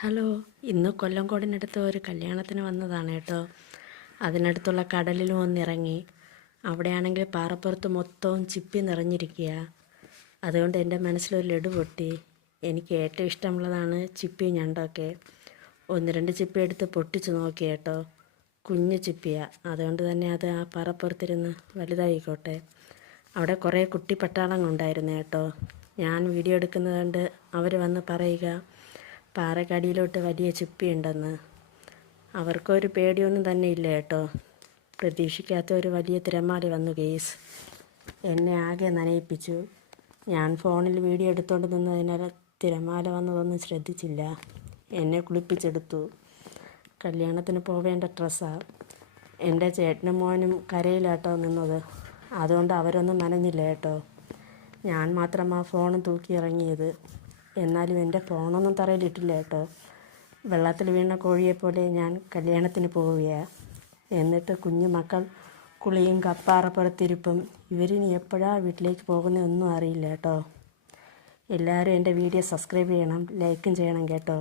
Hello, ഇന്ന് കൊല്ലംകോടിനടുത്ത് ഒരു കല്യാണത്തിന് വന്നതാണ് കേട്ടോ. അതിനടുത്തുള്ള കടലിലും ഒന്നിറങ്ങി. അവിടെയാണെങ്കിൽ പാറപ്പുറത്ത് മൊത്തവും ചിപ്പി നിറഞ്ഞിരിക്കുക. അതുകൊണ്ട് എൻ്റെ മനസ്സിലൊരു ലഡു പൊട്ടി. എനിക്ക് ഏറ്റവും ഇഷ്ടമുള്ളതാണ് ചിപ്പി ഞണ്ടൊക്കെ. ഒന്ന് രണ്ട് ചിപ്പി എടുത്ത് പൊട്ടിച്ച് നോക്കി കേട്ടോ. കുഞ്ഞു ചിപ്പിയാണ്, അതുകൊണ്ട് തന്നെ അത് ആ പാറപ്പുറത്തിരുന്ന് വലുതായിക്കോട്ടെ. അവിടെ കുറേ കുട്ടി പട്ടാളങ്ങളുണ്ടായിരുന്നു കേട്ടോ. ഞാൻ വീഡിയോ എടുക്കുന്നത് കണ്ട് അവർ വന്ന് പറയുക പാറക്കടിയിലോട്ട് വലിയ ചിപ്പിയുണ്ടെന്ന്. അവർക്കൊരു പേടിയൊന്നും തന്നെ ഇല്ല കേട്ടോ. പ്രതീക്ഷിക്കാത്ത ഒരു വലിയ തിരമാല വന്നു കേസ്. എന്നെ ആകെ നനയിപ്പിച്ചു. ഞാൻ ഫോണിൽ വീഡിയോ എടുത്തുകൊണ്ട് നിന്നതിനാൽ തിരമാല വന്നതൊന്നും ശ്രദ്ധിച്ചില്ല. എന്നെ കുളിപ്പിച്ചെടുത്തു. കല്യാണത്തിന് പോവേണ്ട ഡ്രസ്സാണ്. എൻ്റെ ചേട്ടനും മോനും കരയിലാട്ടോ നിന്നത്. അതുകൊണ്ട് അവരൊന്നും നനഞ്ഞില്ല കേട്ടോ. ഞാൻ മാത്രം ആ ഫോണും തൂക്കി ഇറങ്ങിയത്. എന്നാലും എൻ്റെ ഫോണൊന്നും തറയിലിട്ടില്ല കേട്ടോ. വെള്ളത്തിൽ വീണ കോഴിയെപ്പോലെ ഞാൻ കല്യാണത്തിന് പോവുകയാണ്. എന്നിട്ട് കുഞ്ഞു മക്കൾ കുളിയും കപ്പാറപ്പുറത്തിരിപ്പും. ഇവരിനി എപ്പോഴാണ് വീട്ടിലേക്ക് പോകുന്നതെന്നൊന്നും അറിയില്ല കേട്ടോ. എല്ലാവരും എൻ്റെ വീഡിയോ സബ്സ്ക്രൈബ് ചെയ്യണം, ലൈക്കും ചെയ്യണം കേട്ടോ.